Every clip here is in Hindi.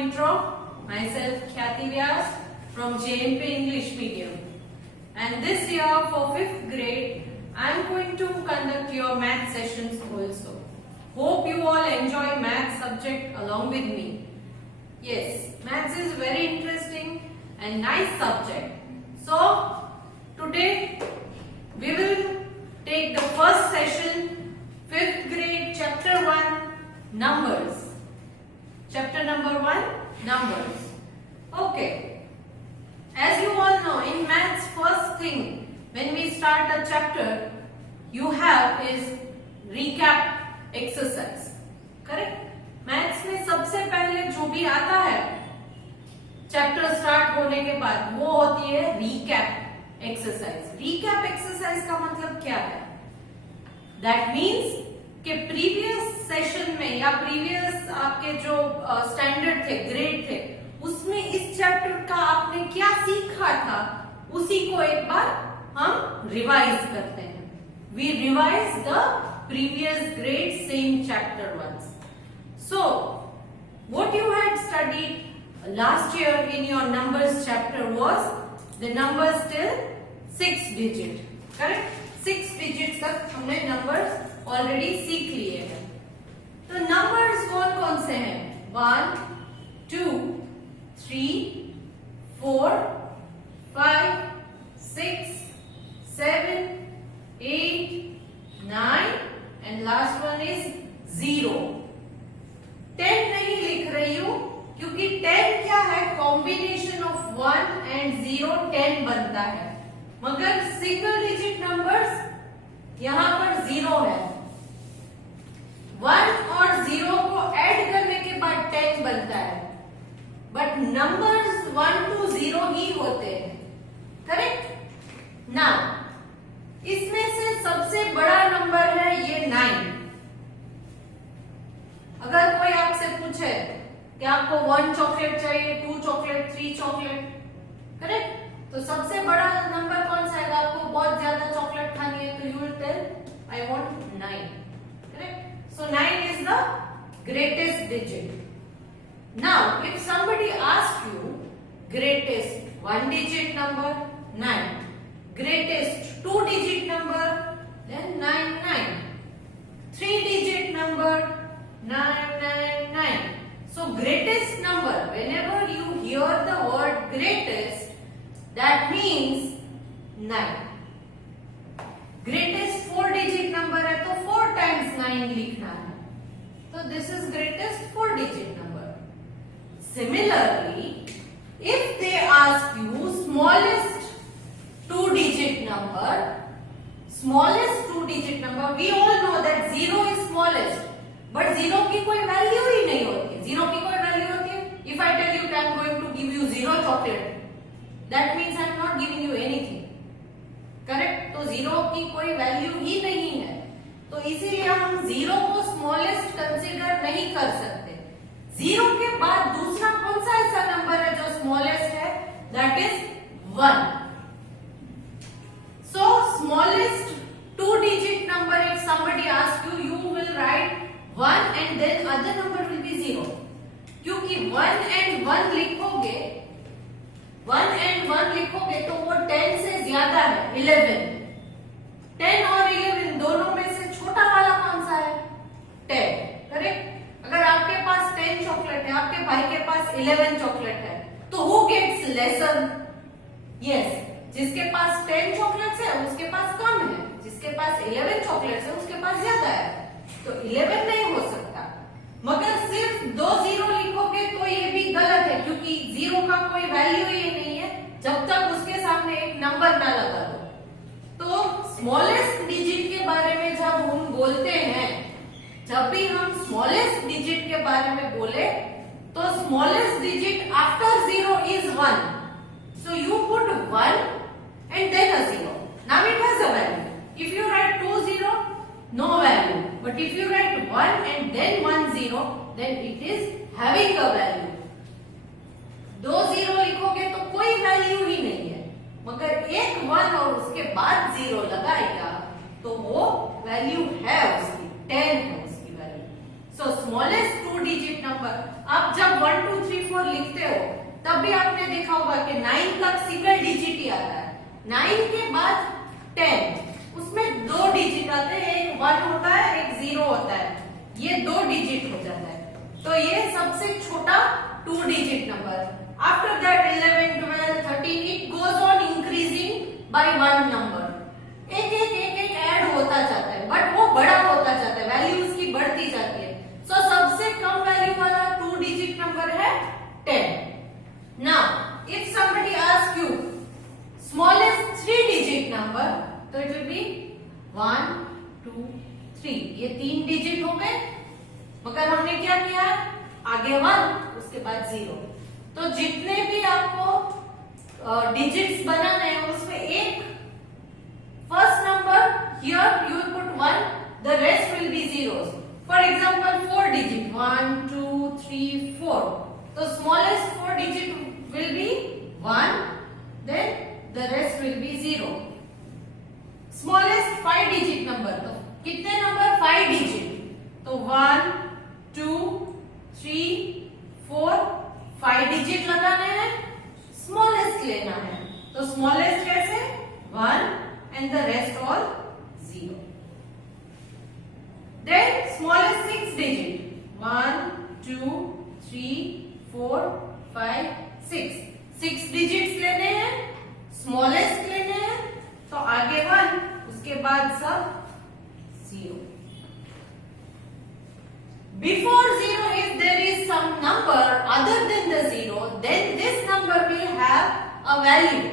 intro. Myself Khyati Vyas from JMP English Medium. And this year for 5th grade, I am going to conduct your math sessions also. Hope you all enjoy math subject along with me. Yes, maths is very interesting and nice subject. So, today we will take the first session, 5th grade, chapter 1, numbers. Chapter number 1, numbers. Okay. As you all know, in maths, first thing when we start a chapter, you have is recap exercise. Correct? Maths में सबसे पहले जो भी आता है चैप्टर स्टार्ट होने के बाद वो होती है रीकैप एक्सरसाइज। रीकैप एक्सरसाइज का मतलब क्या है? दैट मीन्स कि प्रीवियस सेशन में या प्रीवियस आपके जो स्टैंडर्ड थे, ग्रेड थे, उसमें इस चैप्टर का आपने क्या सीखा था उसी को एक बार हम रिवाइज करते हैं। We revise the previous grade same chapter once. So, what you had studied last year in your numbers chapter was the numbers till 6 digit, correct? 6 digits तक हमने numbers already सीख लिए हैं। तो numbers कौन कौन से हैं? 1, 2, 3, 4, 5, 6, 7, 8, 9 and last one is 0. 10 नहीं लिख रही हूं क्योंकि 10 क्या है? कॉम्बिनेशन ऑफ 1 एंड 0 10 बनता है, मगर सिंगल डिजिट नंबर्स यहां पर 0 है। 1 और 0 को ऐड करने के बाद 10 बनता है, बट नंबर्स 1 to 0 ही होते हैं। करेक्ट? नाउ इसमें से सबसे बड़ा नंबर है ये 9। अगर कोई आपसे पूछे कि आपको 1 चॉकलेट चाहिए, 2 चॉकलेट, 3 चॉकलेट, करेक्ट? तो सबसे बड़ा नंबर कौन सा है? आपको बहुत ज्यादा चॉकलेट खानी है तो you will tell I want 9, correct? So 9 is the greatest digit. Now if somebody ask you greatest 1 digit number 9, greatest 2 digit number then 9, 3 digit number 9. So greatest number, whenever you hear the word greatest, that means 9. Greatest 4 digit number है तो 4 times 9 लिखना है, तो this is greatest 4 digit number. Similarly, if they ask you smallest 2 digit number, we all know that 0 is smallest. But 0 की कोई वैल्यू ही नहीं होती है। 0 की कोई वैल्यू होती है? If I tell you I am going to give you 0 chocolate, that means I am not giving you anything, correct? तो 0 की कोई वैल्यू ही नहीं है, तो इसीलिए हम 0 को स्मॉलेस्ट कंसीडर नहीं कर सकते। 0 के बाद दूसरा कौन सा ऐसा नंबर है जो स्मॉलेस्ट है? That is 1। So smallest 2 digit number, if somebody asks you, you will write 1 and then other number will be 0, क्योंकि 1 and 1 लिखोगे, 1 and 1 लिखोगे तो वो 10 से ज्यादा है, 11। 10 और 11 दोनों में से छोटा वाला कौन सा है? 10, करेक्ट? अगर आपके पास 10 चॉकलेट है, आपके भाई के पास 11 चॉकलेट है, तो who gets lesser? Yes, जिसके पास 10 चॉकलेट्स है उसके पास कम है, जिसके पास 11 चॉकलेट्स है उसके पास ज्यादा है, तो 11 नहीं हो सकता। मगर सिर्फ 2 0 लिखोगे तो ये भी गलत है, क्योंकि 0 का कोई वैल्यू ही नहीं है जब तक उसके सामने एक नंबर ना लगा दो। तो स्मॉलेस्ट डिजिट के बारे में जब हम बोलते हैं, जब भी हम स्मॉलेस्ट डिजिट के बारे में बोले तो smallest digit after 0 is 1, so you put 1 and then a 0. Now it has a value. If you write 2 0, no value. But if you write 1 and then 1 0, then it is having a value. 2 0 लिखोगे तो कोई वैल्यू ही नहीं है, मगर एक 1 और उसके बाद 0 लगाएगा तो वो वैल्यू है उसकी, 10 है उसकी value. So smallest 2 digit number number, आप जब 1 2 3 4 लिखते हो तब भी आपने देखा होगा कि 9 तक सिंगल डिजिट ही आता है। 9 के बाद 10, उसमें 2 डिजिट आते हैं, एक 1 होता है एक 0 होता है, ये 2 डिजिट हो जाता है। तो ये सबसे छोटा 2 digit number. After that 11 12 13 it goes on increasing by 1 number. एक ऐड होता जाता है, बट वो बड़ा होता जाता है, वैल्यू उसकी बढ़ती जाती है। सो सबसे कम वैल्यू वाला 2 डिजिट नंबर है 10। Now, if somebody asks you smallest 3 digit number, तो it will be 1 2 3, ये 3 डिजिट हो गए, मगर हमने क्या किया, आगे 1 उसके बाद 0। तो जितने भी आपको डिजिट्स बनाने हैं उसमें एक first number here you will put 1, the rest will be zeros. For example 4 digit 1 2 3 4, so smallest 4 digit will be 1, then the rest will be 0. Smallest 5 digit number, तो कितने नंबर 5 digit, तो 1 2 3 4 5 डिजिट लगाने हैं, स्मॉलेस्ट लेना है, तो स्मॉलेस्ट कैसे 1 and the rest all 0. Then smallest 6 digit 1 2 3 4 5 6, 6 digits लेने हैं, स्मॉलेस्ट लेने हैं, तो आगे 1 उसके बाद सब 0. Before 0 if there is some number other than the 0, then this number will have a value.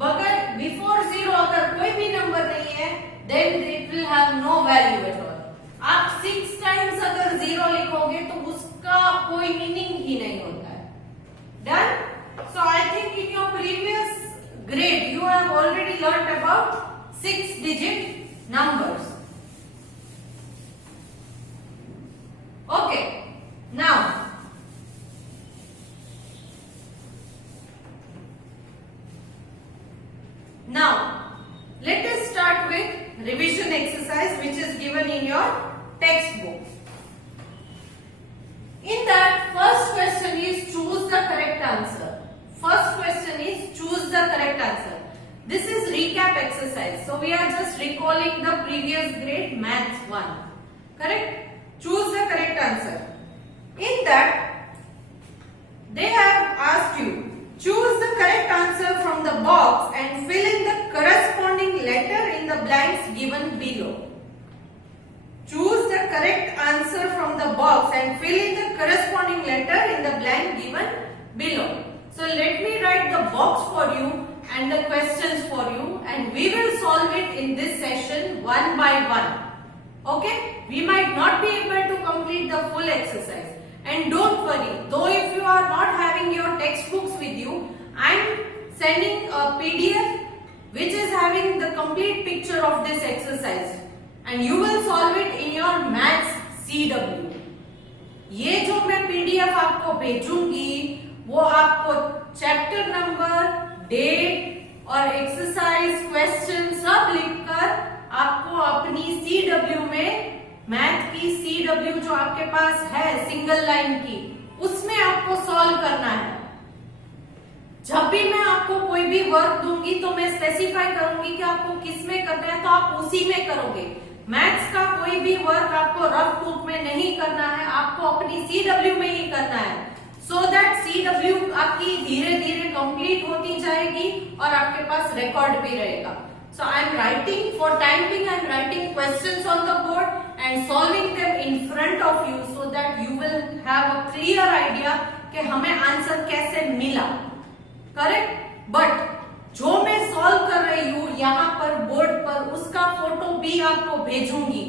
बगैर before 0 अगर कोई भी नंबर नहीं है then it will have no value at all. आप 6 times अगर 0 लिखोगे तो उसका कोई मीनिंग ही नहीं होता है. Done? So I think in your previous grade you have already learnt about 6 digit numbers. Okay, now let us start with revision exercise which is given in your textbook. In that first question is choose the correct answer. First question is choose the correct answer. This is recap exercise. So we are just recalling the previous grade maths 1. Correct? Choose the correct answer. In that, they have asked you, choose the correct answer from the box and fill in the corresponding letter in the blanks given below. Choose the correct answer from the box and fill in the corresponding letter in the blank given below. So let me write the box for you and the questions for you, and we will solve it in this session one by one. Okay, we might not be able to complete the full exercise, and don't worry, though if you are not having your textbooks with you, I am sending a PDF which is having the complete picture of this exercise, and you will solve it in your maths CW. ये जो मैं PDF आपको भेजूंगी वो आपको चैप्टर नंबर, डेट और एक्सरसाइज क्वेश्चन सब लिखकर आपको अपनी CW में, मैथ की CW जो आपके पास है सिंगल लाइन की, उसमें आपको सॉल्व करना है. जब भी मैं आपको कोई भी वर्क दूंगी तो मैं स्पेसिफाई करूंगी कि आपको किस में करना है, तो आप उसी में करोगे. मैथ्स का कोई भी वर्क आपको रफ बुक में नहीं करना है, आपको अपनी CW में ही करना है, so that CW आपकी धीरे धीरे कंप्लीट होती जाएगी और आपके पास रिकॉर्ड भी रहेगा. So I am writing, for time being I am writing questions on the board and solving them in front of you so that you will have a clear idea कि हमें आंसर कैसे मिला. करेक्ट? बट जो मैं सॉल्व कर रही हूँ यहाँ पर बोर्ड पर, उसका फोटो भी आपको भेजूंगी.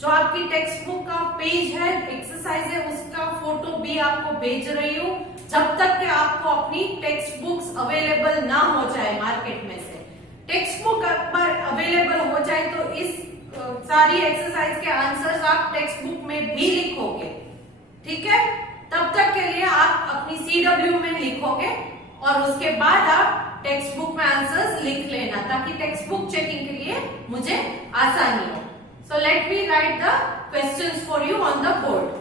जो आपकी टेक्स्ट बुक का पेज है, एक्सरसाइज है, उसका फोटो भी आपको भेज रही हूँ, जब तक कि आपको अपनी टेक्स्ट बुक्स अवेलेबल ना हो जाए मार्केट में से. टेक्स्ट बुक पर अवेलेबल हो जाए तो इस सारी एक्सरसाइज के आंसर्स आप टेक्स्ट बुक में भी लिखोगे. ठीक है? तब तक के लिए आप अपनी CW में लिखोगे और उसके बाद आप टेक्स्ट बुक में आंसर्स लिख लेना, ताकि टेक्स्ट बुक चेकिंग के लिए मुझे आसानी हो. So let me write the questions for you on the board.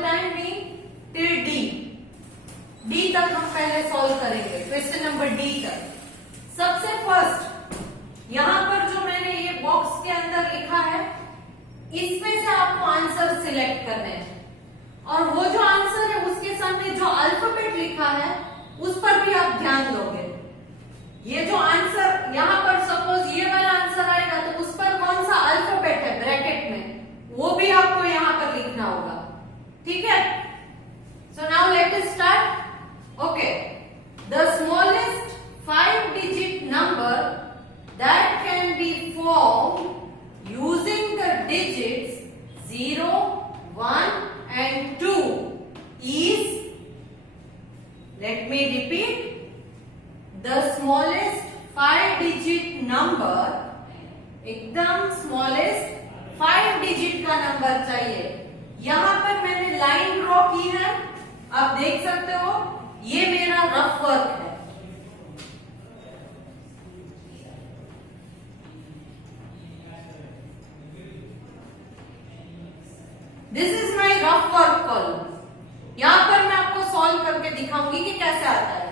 The time me till D. D तक हम पहले सॉल्व करेंगे, क्वेश्चन नंबर डी तक। सबसे फर्स्ट यहां पर जो मैंने ये बॉक्स के अंदर लिखा है, इसमें से आपको आंसर सिलेक्ट करने हैं, और वो जो आंसर है उसके सामने जो अल्फाबेट लिखा है उस पर भी आप ध्यान दोगे। ये जो आंसर यहां पर सपोज ये वाला आंसर आएगा तो उस पर कौन सा अल्फाबेट है ब्रैकेट में, वो भी आपको यहां पर लिखना होगा, ठीक है। So now let us start. Okay, the smallest 5-digit number that can be formed using the digits 0, 1 and 2 is, let me repeat, the smallest 5-digit number, एकदम स्मॉलेस्ट 5 digit का नंबर चाहिए। यहां पर मैंने लाइन ड्रॉ की है, आप देख सकते हो, ये मेरा रफ वर्क है। This is my rough work column. यहां पर मैं आपको सॉल्व करके दिखाऊंगी कि कैसे आता है।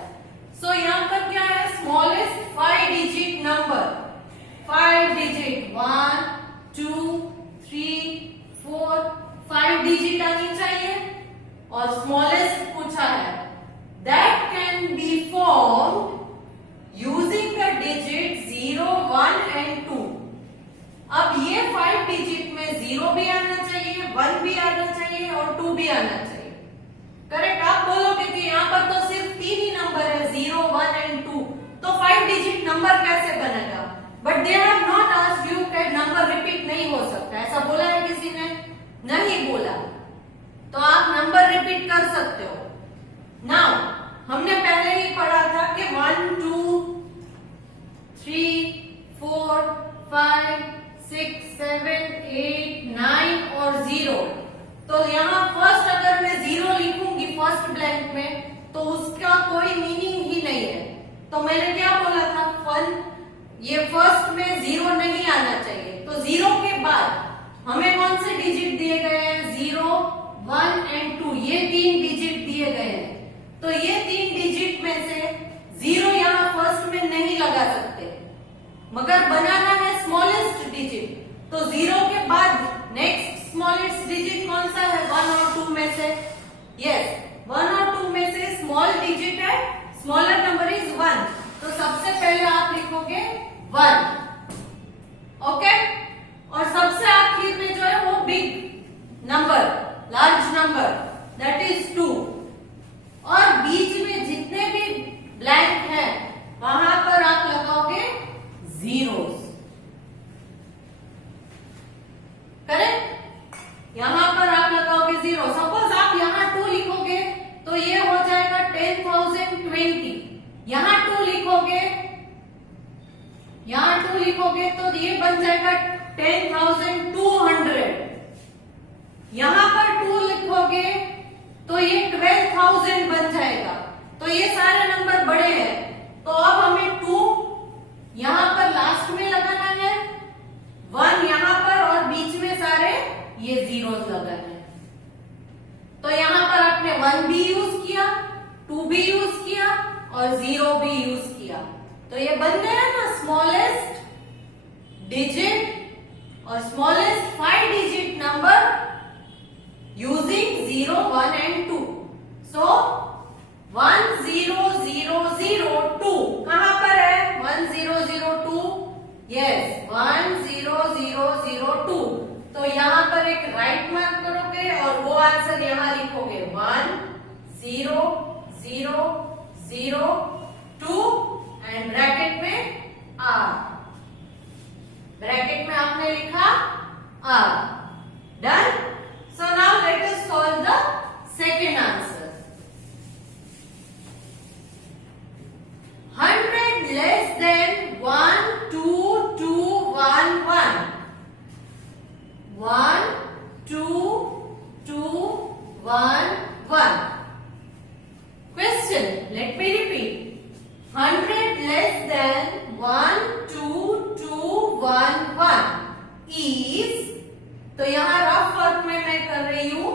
सो यहां पर क्या है, smallest 5-digit number, 5 digit 1, 2, 3, 4, 5 digit आनी चाहिए, और स्मॉलेस्ट पूछा है that can be formed using the digit 0, 1 and 2। अब ये 5 digit में 0 भी आना चाहिए, 1 भी आना चाहिए और 2 भी आना चाहिए, करेक्ट। आप बोलोगे कि यहाँ पर तो सिर्फ 3 ही नंबर है, 0, 1 and 2, तो 5 digit नंबर कैसे बनेगा? But they have not asked you कि नंबर रिपीट नहीं हो सकता, ऐसा बोला है किसी ने? नहीं बोला, तो आप नंबर रिपीट कर सकते हो। नाउ हमने पहले ही पढ़ा था कि 1, 2, 3, 4, 5, 6, 7, 8, 9 और 0। तो यहाँ फर्स्ट अगर मैं 0 लिखूंगी फर्स्ट ब्लैंक में तो उसका कोई मीनिंग ही नहीं है। तो मैंने क्या बोला था, ये फर्स्ट में 0 नहीं आना चाहिए। तो 0 के बाद हमें कौन से डिजिट दिए गए हैं, 0, 1 and 2, ये 3 डिजिट दिए गए हैं। तो ये 3 डिजिट में से 0 यहाँ फर्स्ट में नहीं लगा सकते, मगर बनाना है स्मॉलेस्ट डिजिट। तो 0 के बाद नेक्स्ट स्मॉलेस्ट डिजिट कौन सा है, 1 और 2 में से? यस, 1 और 2 में से स्मॉल डिजिट है, स्मॉलर नंबर इज 1। तो सबसे पहले आप लिखोगे 1, ओके। और सबसे आखिर में जो है वो big number, large number, that is 2। और बीच में जितने भी ब्लैंक है वहां पर आप लगाओगे जीरोस, करेक्ट। यहां पर आप लगाओगे 0। सपोज आप यहाँ 2 लिखोगे तो ये हो जाएगा 10,020। यहाँ 2 लिखोगे, यहाँ 2 लिखोगे तो ये बन जाएगा 10,200। यहां पर 2 लिखोगे तो ये 12,000 बन जाएगा। तो ये सारे नंबर बड़े हैं, तो अब हमें 2 यहां पर लास्ट में लगाना है, 1 यहां पर, और बीच में सारे ये जीरोस लगाने हैं। तो यहां पर आपने 1 भी यूज किया, 2 भी यूज किया और 0 भी यूज किया। तो ये बन गया ना स्मॉलेस्ट डिजिट और smallest 5 digit number using 0, 1 and 2. So 10002 कहां पर है, 1002, यस 10002। तो यहां पर एक राइट मार्क करोगे और वो आंसर यहां लिखोगे 10002 एंड ब्रैकेट में R, ब्रैकेट में आपने लिखा R। Done. So now let us solve the second answer. 100 less than 1, 2, 2, 1, 1. 1, 2, 2, 1, 1. Question. Let me repeat. 100 less than 1, 2, 2, 1, 1 is, तो यहाँ रफ वर्क में मैं कर रही हूं,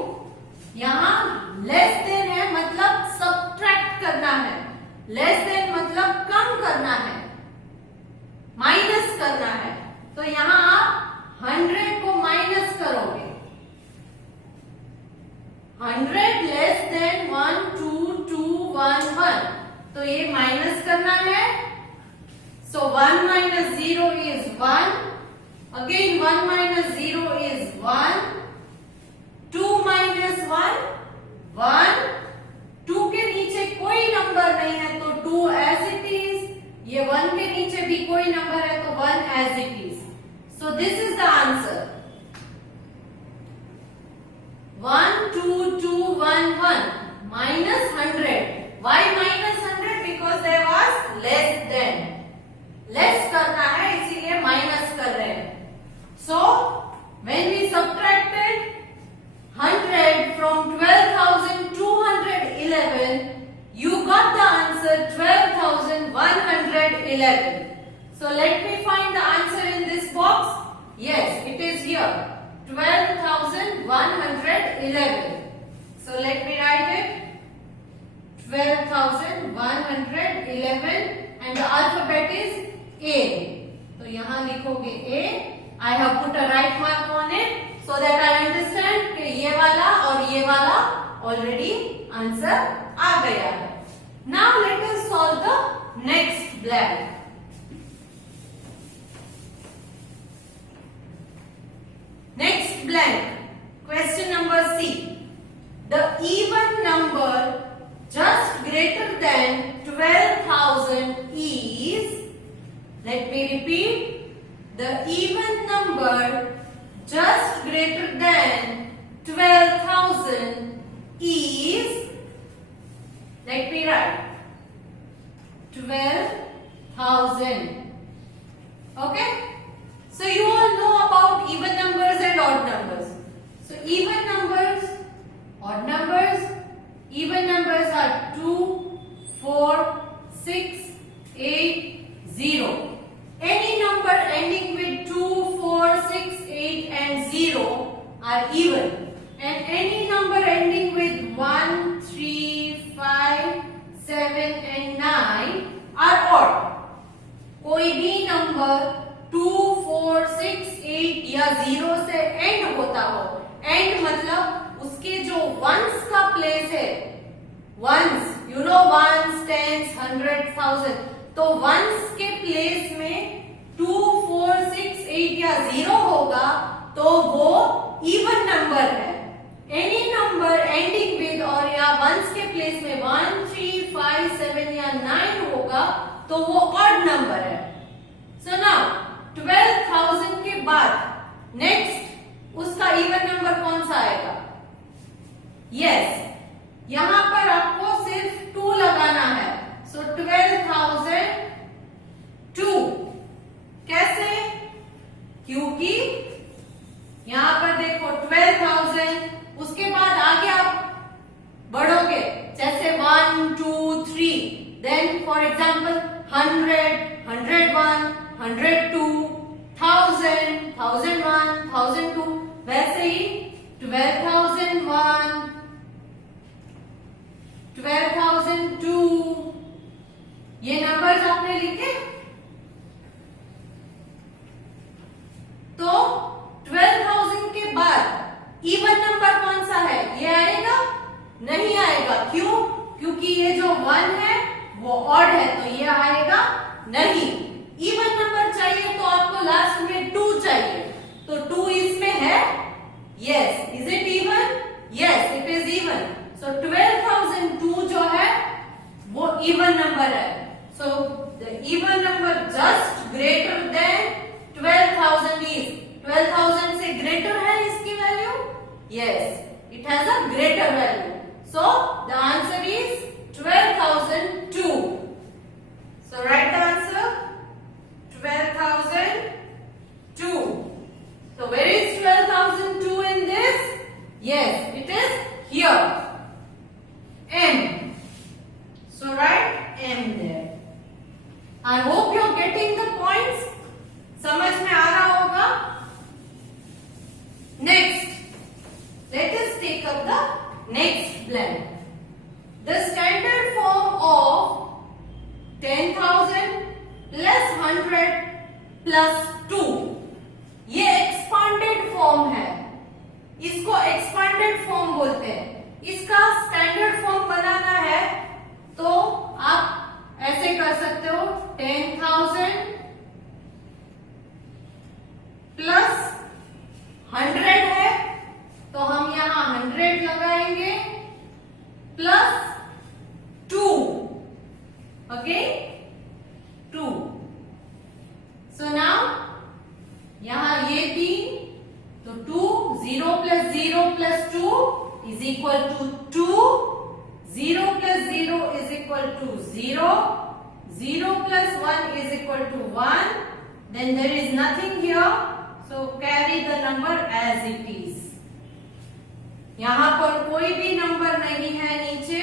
यहाँ लेस देन मतलब कम करना है, माइनस करना है, तो यहां आप 100 को माइनस करोगे। 100 लेस देन 1 2 2 1 1, तो ये माइनस करना है। सो 1 minus 0 is 1, again 1 minus 0 is 1, 2 minus 1 1, 2 के नीचे कोई नंबर नहीं है तो 2 as it is, ये 1 के नीचे भी कोई नंबर है तो 1 as it is. So this is the answer. 1 2 2 1 1 minus 100. Why minus 100? Because there was less than. Less करना है इसीलिए माइनस कर रहे हैं। So when we subtracted 100 from 12,211, you got the answer 12,111. So let me find the answer in this box. Yes, it is here, 12,111. So let me write it, 12,111, and the alphabet is A. तो यहां लिखोगे A. I have put a right mark on it so that I understand कि ये वाला और ये वाला already answer आ गया है. Now let us solve the next blank. Next blank. Question number C. The even number just greater than 12,000 is, let me repeat, the even number just greater than 12,000 is, let me write, 12,000. Okay? So you all know about even numbers and odd numbers. So even numbers, odd numbers, even numbers are 2, 4, 6, 8, 0. Any number ending with 2, 4, 6, 8 and 0 are even, and any number ending with 1, 3, 5, 7 and 9 are odd. कोई भी नंबर 2, 4, 6, 8 या 0 से एंड होता हो, एंड मतलब उसके जो वंस का प्लेस है, ones, you know ones, tens, 100, 1000, तो वंस के प्लेस में 2, 4, 6, 8 या 0 होगा तो वो इवन नंबर है। एनी नंबर एंडिंग विद और या वंस के प्लेस में 1, 3, 5, 7 या 9 होगा तो वो ऑड नंबर है। सो नाउ 12,000 के बाद नेक्स्ट उसका इवन नंबर कौन सा आएगा? यस, यहां पर आपको सिर्फ 2 लगाना है। सो 12,002, कैसे? क्योंकि यहां पर देखो 12,000, उसके बाद आगे आप बढ़ोगे जैसे 1, 2, 3, देन फॉर एग्जाम्पल 100, 101, 102, 1000, 1001, 1002, वैसे ही 12,001, 12,002, ये नंबर्स आपने लिखे। तो 12,000 के बाद इवन नंबर कौन सा है? ये आएगा? नहीं आएगा। क्यों? क्योंकि ये जो 1 है वो ऑड है तो ये आएगा नहीं। इवन नंबर चाहिए तो आपको लास्ट में 2 चाहिए, तो 2 इसमें है। Yes, is it even? Yes, it is even. So 12,002 जो है वो इवन नंबर है। So the even number just greater than 12,000 is, 12,000 से ग्रेटर है इसकी value? Yes, it has a greater value. So the answer is 12,002. So write the answer, 12,002. So where is 12,002 in this? Yes, it is here. M. So write M there. I hope you are getting the points. समझ में आ रहा होगा? Next, let us take up the next blank. The standard form of 10,000 plus 100 plus 2, ये एक्सपांडेड फॉर्म है, इसको एक्सपांडेड फॉर्म बोलते हैं। इसका स्टैंडर्ड फॉर्म बनाना है तो आप ऐसे कर सकते हो, 10,000 प्लस 100 है तो हम यहां 100 लगाएंगे प्लस 2, ओके 2। सो नाउ यहां ये 3 तो 2, 0 plus 0 plus 2 is equal to 2, 0 plus 0 is equal to 0, 0 plus 1 is equal to 1, then there is nothing here, so carry the number as it is। यहां पर कोई भी नंबर नहीं है नीचे,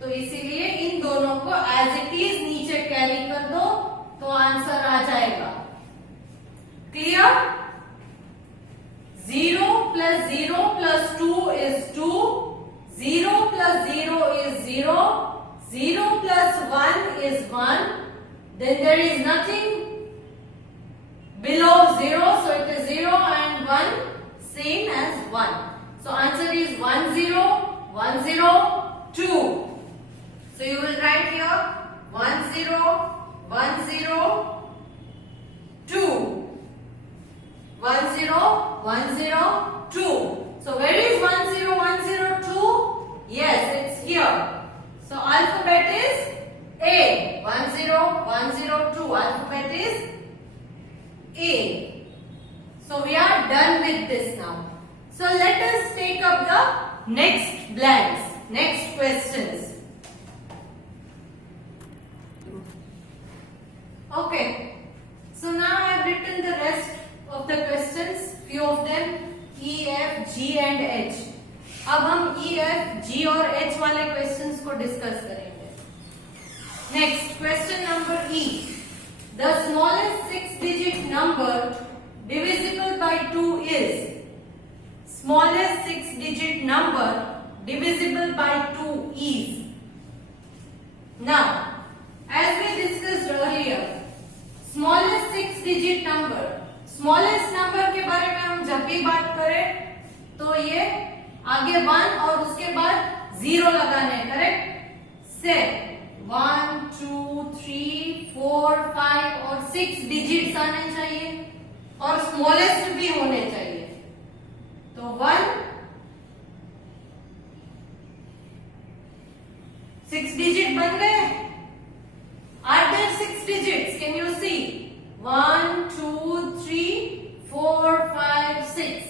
तो इसीलिए इन दोनों को एज इट इज नीचे कैरी कर दो तो आंसर आ जाएगा। Clear? 0 plus 0 plus 2 is 2, 0 plus 0 is 0, 0 plus 1 is 1, then there is nothing below 0, so it is 0 and 1 same as 1. So answer is 1 0 1 0 2. So you will write here 1 0 1 0 2, 1 0 1 0 2. So where is 1 0 1 0 2? Yes, it's here. So alphabet is A. 1 0 1 0 2. Alphabet is A. So we are done with this now. So let us take up the next blanks, next questions. Okay. So now I have written the rest of the questions, few of them E, F, G and H. अब हम E, F, G और H वाले questions को discuss करेंगे. Next question number E. The smallest 6-digit number divisible by 2 is. Smallest 6-digit number divisible by 2 is. Now, as we discussed earlier, smallest 6-digit number, smallest number के बारे में हम जब भी बात करें तो ये आगे 1 और उसके बाद 0 लगाने हैं, करेक्ट? से 1 2 3 4 5 और 6 डिजिट्स आने चाहिए और स्मॉलेस्ट भी होने चाहिए। तो 1 6 डिजिट बन गए। Are there 6 digits? Can you see? 1 2 3 4 5 6.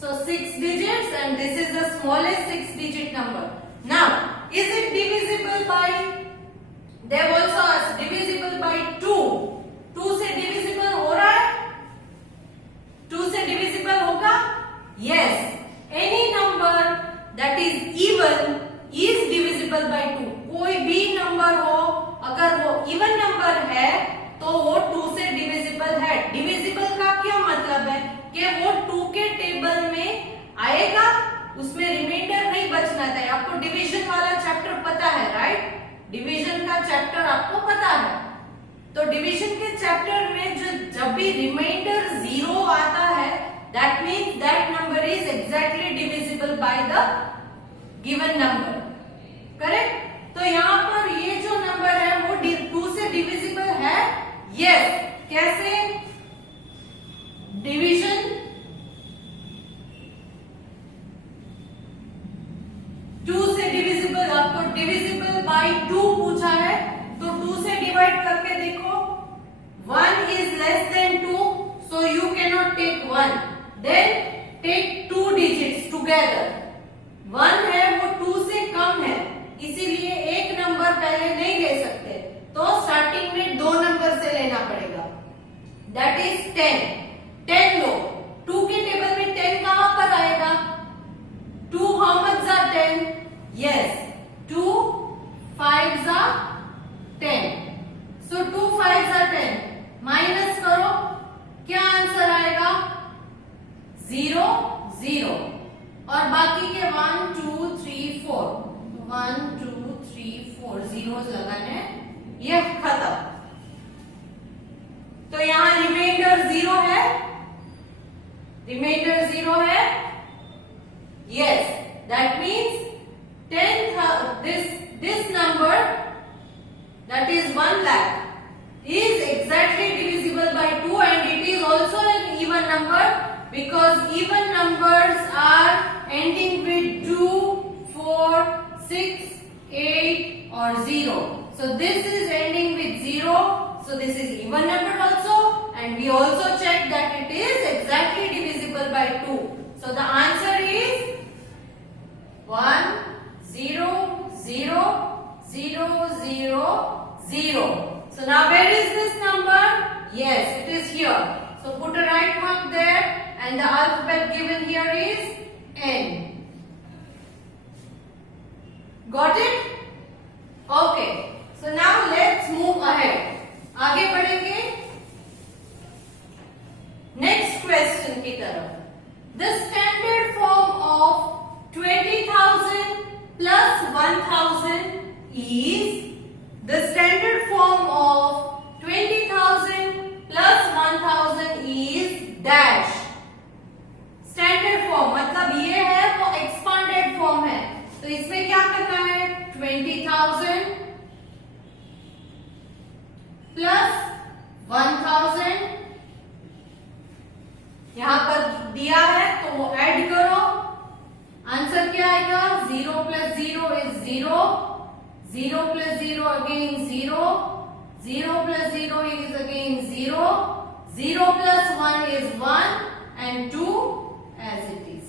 So 6 digits and this is the smallest 6-digit number. Now, is it divisible by? They have also asked divisible by 2. 2 से divisible हो रहा है? 2 से divisible होगा? Yes. Any number that is even is divisible by 2. कोई भी नंबर हो, अगर वो इवन नंबर है तो वो 2 से डिविजिबल है। डिविजिबल का क्या मतलब है कि वो 2 के टेबल में आएगा, उसमें रिमाइंडर नहीं बचना चाहिए। आपको डिवीजन वाला चैप्टर पता है, राइट? डिवीजन का चैप्टर आपको पता है। तो डिवीजन के चैप्टर में जब भी रिमाइंडर 0 आता है, that means that number is exactly divisible by the given number, correct? तो यहाँ पर ये जो नंबर है वो 2 से डिविजिबल है। यस, कैसे? डिवीजन 2 से डिविजिबल, आपको डिविजिबल बाय 2 पूछा है तो 2 से डिवाइड करके देखो। 1 is less than 2, so you cannot take 1. Then take 2 digits together. 1 है वो 2 से कम है, इसीलिए एक नंबर पहले नहीं ले सकते, तो स्टार्टिंग में 2 नंबर से लेना पड़ेगा। That is 10। 10 लो, 2 के टेबल में 10 कहां पर आएगा? 2 how much are 10? Yes, 2 5s are 10. So 2 5s are 10. Minus करो, क्या आंसर आएगा? 0 0 और बाकी के 1 2 3 4 1 2 3 4 जीरोस लगाने, ये खत्म। तो यहां रिमाइंडर 0 है, रिमाइंडर 0 है। Yes, that means 10 this number, that is 1 lakh, is exactly divisible by 2 and it is also an even number because even numbers are ending with 2, 4, 6, 8 or 0. So this is ending with 0. So this is even number also, and we also check that it is exactly divisible by 2. So the answer is 1, 0, 0, 0, 0, 0. So now where is this number? Yes, it is here. So put a right mark there, and the alphabet given here is N. Got it? Okay. So now let's move ahead. आगे बढ़ेंगे नेक्स्ट क्वेश्चन की तरफ. The standard form of 20,000 plus 1,000 is, the standard form of 20,000 plus 1,000 is dash. Standard form मतलब ये है वो एक्सपांडेड फॉर्म है. तो इसमें क्या करना है? 20,000 प्लस 1,000 यहां पर दिया है तो वो ऐड करो. आंसर क्या आएगा? 0 plus 0 is 0, 0 plus 0 again 0, 0 plus 0 is again 0, 0 plus 1 is 1 and 2 as it is.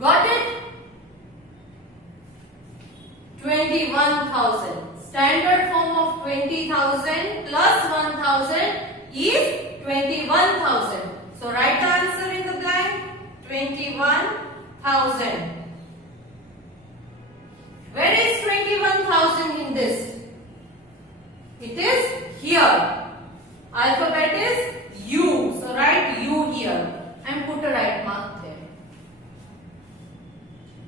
Got it? 21,000. Standard form of 20,000 plus 1,000 is 21,000. So write the answer in the blank. 21,000. Where is 21,000 in this? It is here. Alphabet is U. So write U here and put a right mark there.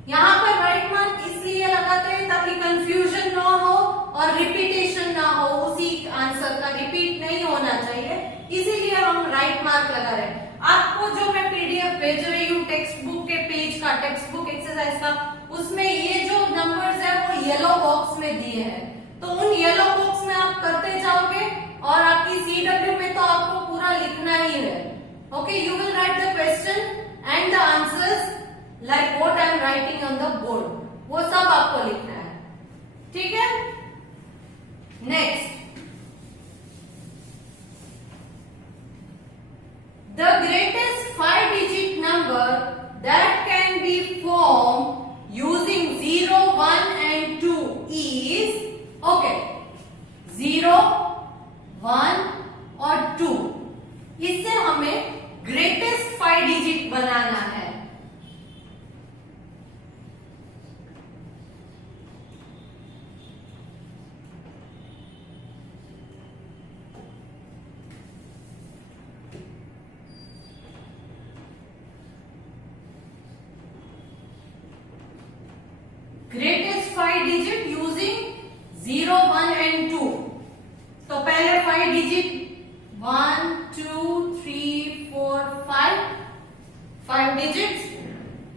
यहां पर राइट मार्क इसलिए लगाते हैं ताकि कंफ्यूजन ना हो और रिपीटेशन ना हो. उसी आंसर का रिपीट नहीं होना चाहिए, इसीलिए हम राइट मार्क लगा रहे हैं. आपको जो मैं पीडीएफ भेज रही हूँ टेक्स्ट बुक के पेज का, टेक्स्ट बुक एक्सरसाइज का, उसमें ये जो नंबर्स है वो येलो बॉक्स में दिए हैं. तो उन येलो बॉक्स में आप करते जाओगे और आपकी सीडब्ल्यू में तो आपको पूरा लिखना ही है. Okay, you will right the question and the answers like what I am writing on the board. वो सब आपको लिखना है. ठीक है? Next, the greatest 5-digit number that can be formed using 0, 1 and 2 is, okay, 0, 1 और 2. इससे हमें ग्रेटेस्ट 5 डिजिट बनाना है. Greatest 5 digit using 0, 1 and 2. तो पहले 5 डिजिट 1, 2, 3, 4, 5 डिजिट्स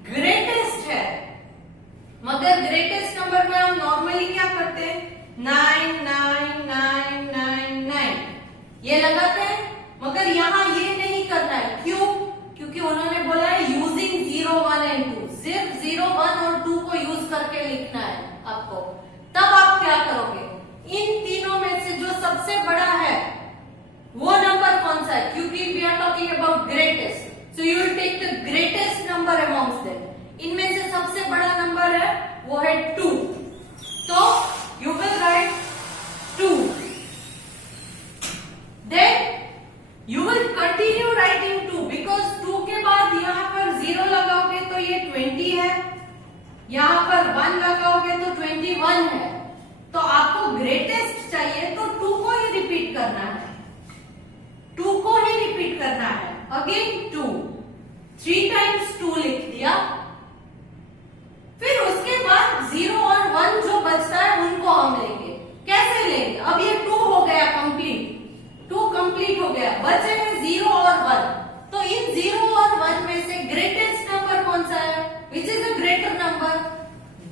ग्रेटेस्ट है. मगर ग्रेटेस्ट नंबर में हम नॉर्मली क्या करते हैं? 9, 9, 9, 9, 9 ये लगाते हैं. मगर यहाँ ये नहीं करना है. क्यों? क्योंकि उन्होंने बोला है यूजिंग 0, 1 and 2. सिर्फ 0, 1 और 2 को यूज करके लिखना है आपको. तब आप क्या करोगे? इन तीनों में से जो सबसे बड़ा है वो नंबर कौन सा है? क्योंकि we are talking about greatest, so you will take the greatest number amongst them. इनमें से सबसे बड़ा नंबर है वो है 2. तो you will write 2. Then you will continue writing 2 because 2 के बाद यहाँ पर 0 लगाओगे तो ये 20 है, यहाँ पर 1 लगाओगे तो 21 है. तो आपको ग्रेटेस्ट चाहिए तो 2 को ही रिपीट करना है. 2 को ही रिपीट करना है. अगेन 2, 3 times 2 लिख दिया. फिर उसके बाद 0 और 1 जो बचता है उनको हम लेंगे.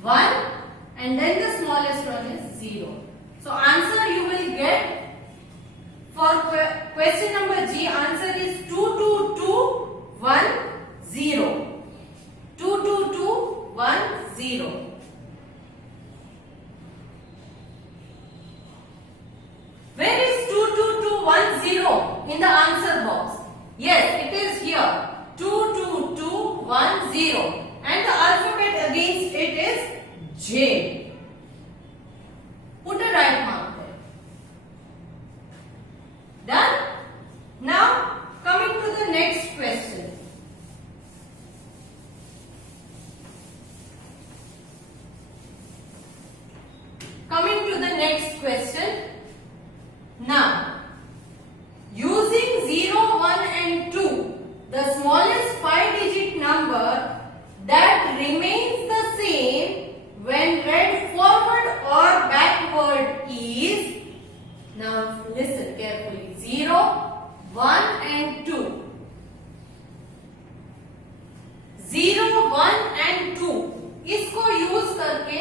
1 and then the smallest one is 0. So answer you will get for question number G, answer is 22210. 22210. Where is 22210 in the answer box? Yes, it is here. 22210 and the alphabet against it is J. Put a right mark there. Done? Now coming to the next question. Coming to the next question. Now, using 0, 1 and 2, the smallest 5-digit number that remains the same when read forward or backward is, now listen carefully, 0, 1 and 2. 0, 1 and 2 इसको यूज करके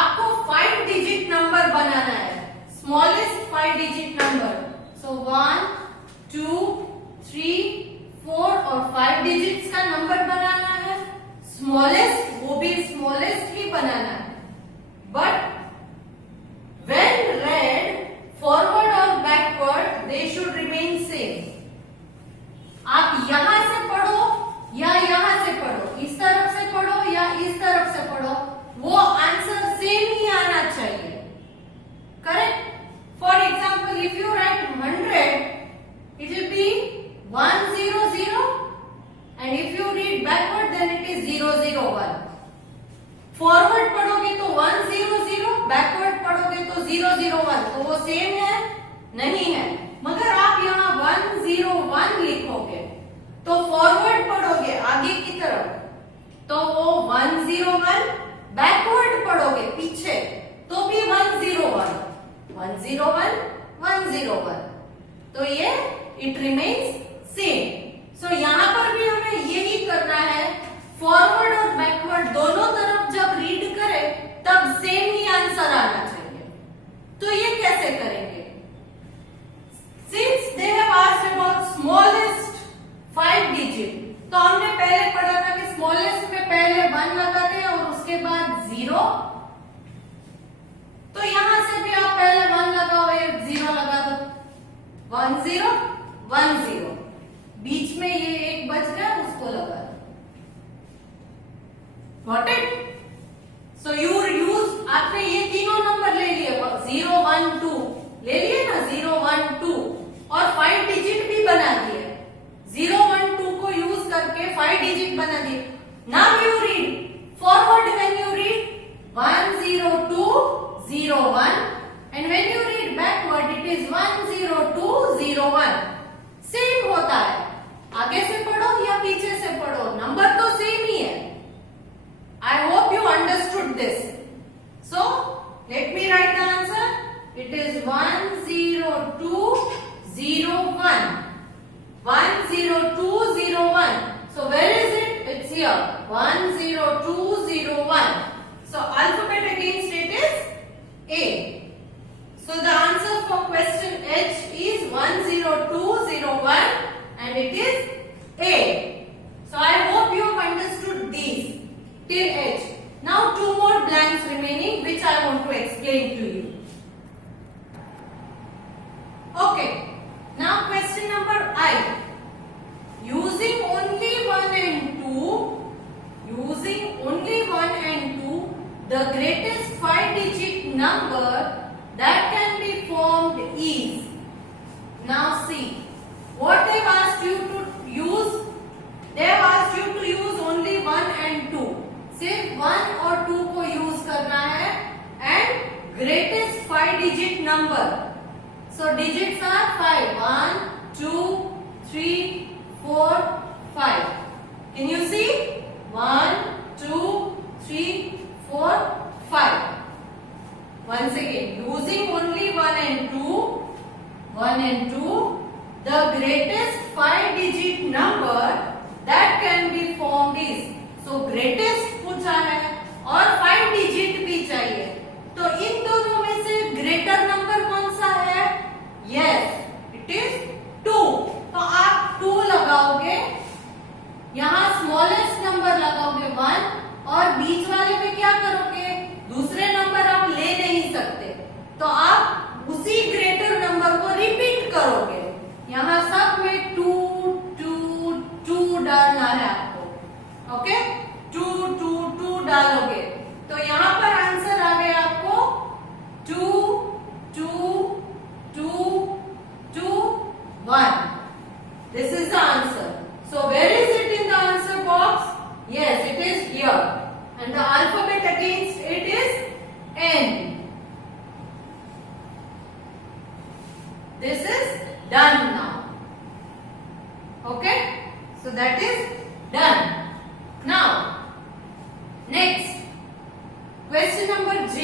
आपको 5 डिजिट नंबर बनाना है, स्मॉलेस्ट 5 डिजिट नंबर. सो 1, 2, 3, 4 और 5 डिजिट्स का नंबर बनाना है. स्मॉलेस्ट, वो भी स्मॉलेस्ट ही बनाना है. बट व्हेन रेड फॉरवर्ड और backward they should remain same. आप यहां से पढ़ो या यहां से पढ़ो, इस तरफ से पढ़ो या इस तरफ से पढ़ो, वो आंसर सेम ही आना चाहिए. Correct? For example, if you right 100, it will be 100 and if you read backward then it is 001. Forward पढ़ोगे तो 100, बैकवर्ड पढ़ोगे तो 001. तो वो सेम है? नहीं है. मगर आप यहाँ 101 लिखोगे तो फॉरवर्ड पढ़ोगे आगे की तरफ तो वो 101, बैकवर्ड पढ़ोगे पीछे तो भी 101, 101, 101. तो ये इट रिमेन्स सेम. सो यहाँ पर भी हमें यही करना है. फॉरवर्ड और बैकवर्ड दोनों तरफ जब रीड करें तब सेम ही आंसर आना चाहिए. तो ये कैसे करेंगे? Since they have asked about smallest 5 digit, तो हमने पहले पढ़ा था कि स्मॉलेस्ट में पहले 1 लगाते हैं और उसके बाद 0. तो यहां से भी आप पहले 1 लगाओ, एक 0 लगा दो. 1 0 1 0, बीच में ये एक बच गया, उसको लगा दो. Got it? So you use, आपने ये तीनों नंबर ले लिए, 0 1 2 ले लिए ना, 0 1 2 और 5 डिजिट भी बना दिए. 0 1 2 को यूज करके 5 डिजिट बना दिए. Now you read forward. When you read 1 0 2 0 1 and when you read backward it is 1 0 2 0 1. Same होता है. आगे से पढ़ो या पीछे से पढ़ो, नंबर तो सेम ही है. I hope you understood this. So let me write the answer. It is 1 0 2 0 1. 1 0 2 0 1. So where is it? It's here. 1 0 2 0 1. So alphabet against it is A. So the answer for question H is 1 0 2 0 1 and it is A. So I hope you have understood these till H. Now 2 more blanks remaining which I want to explain to you. Okay. Now question number I. Using only 1 and 2, the greatest 5-digit number that can be formed is. Now see, what they've asked you to use. They have asked you to use only 1 and 2. सिर्फ 1 और 2 को यूज करना है and greatest 5-digit number. So digits are 5. 1 2 3 4 5. Can you see? 1 2 3 4 5. Once again, using only 1 and 2, the greatest 5-digit number that can be formed is. So greatest पूछा है और 5 digit तो आप उसी ग्रेटर नंबर को रिपीट करोगे। यहाँ सब में 2 2 2 डालना है आपको। ओके, 2 2 2 डालोगे तो यहाँ पर आंसर आ गया आपको 2 2 2 2 1। This is the answer. So where is it in the answer box? Yes, it is here. And the alphabet against it is N. This is done now. Okay? So that is done. Now, next, question number J.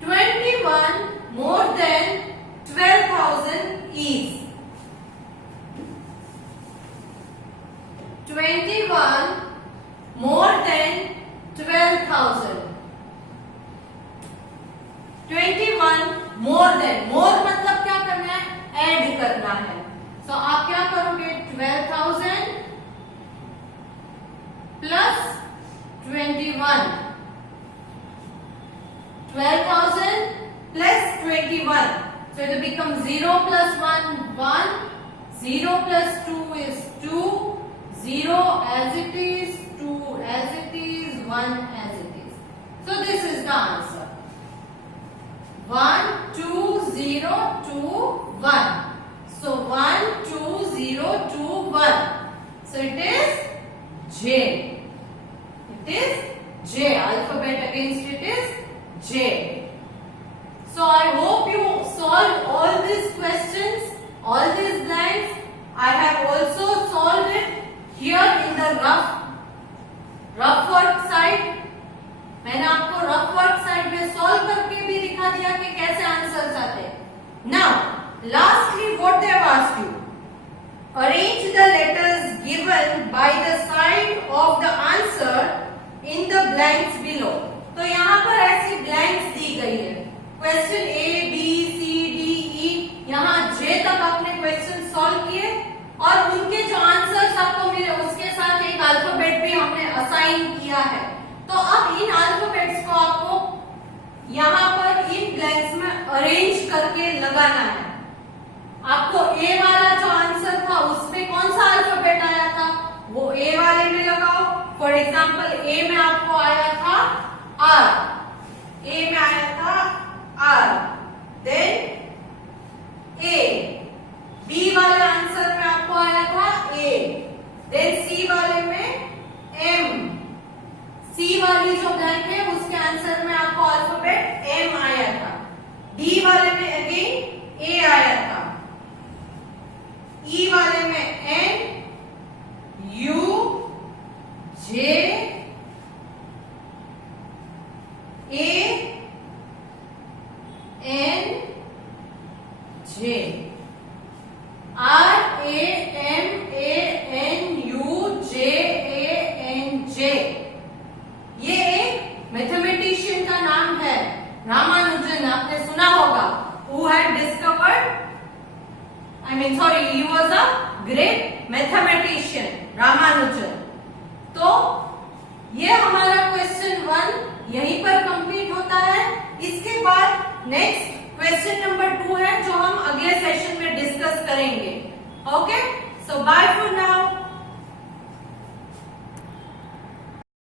21 more than 12,000 is. 21 more than 12,000. 21 more than, more मतलब क्या करना है? ऐड करना है। तो आप क्या करोगे? 12,000 plus 21. 12,000 plus 21. So it becomes 0 plus 1 1. 0 plus 2 is 2. 0 as it is, 2 as it is, 1 as it is. So this is the answer. 1 2 0 2 1. So 1 2 0 2 1. So it is J. It is J. Alphabet against it is J. So I hope you solved all these questions, all these blanks. I have also solved it here in the rough work side. मैंने आपको रफ वर्क साइड में सॉल्व करके भी दिखा दिया कि कैसे आंसर्स आते हैं. Now, lastly, what they have asked you, arrange the letters given by the side of the answer in the blanks below. तो यहाँ पर ऐसी blanks दी गई है. Question A, B, C, D, E, यहाँ J तक आपने क्वेश्चन सॉल्व किए और उनके जो आंसर्स आपको मिले उसके साथ एक अल्फाबेट भी हमने असाइन किया है. तो अब इन अल्फाबेट्स को आपको यहाँ पर इन ब्लैंक्स में अरेंज करके लगाना है. आपको ए वाला जो आंसर था उसमें कौन सा अल्फाबेट आया था वो ए वाले में लगाओ. फॉर एग्जाम्पल ए में आपको आया था आर. ए में आया था आर. Then A. बी वाले आंसर में आपको आया था ए. देन सी वाले में एम. सी वाली जो ब्लैंक है उसके आंसर में आपको अल्फाबेट एम आया था. डी वाले में अगेन ए आया था. ई वाले में N. U. J. A. N. J. R. A. M. A. N. U. J. A. N. J. ये एक मैथमेटिशियन का नाम है, रामानुजन. आपने सुना होगा. Who had discovered, he was a great mathematician, Ramanujan. तो ये हमारा क्वेश्चन 1 यहीं पर कंप्लीट होता है. इसके बाद नेक्स्ट क्वेश्चन नंबर 2 है जो हम अगले सेशन में डिस्कस करेंगे. Okay, so bye for now.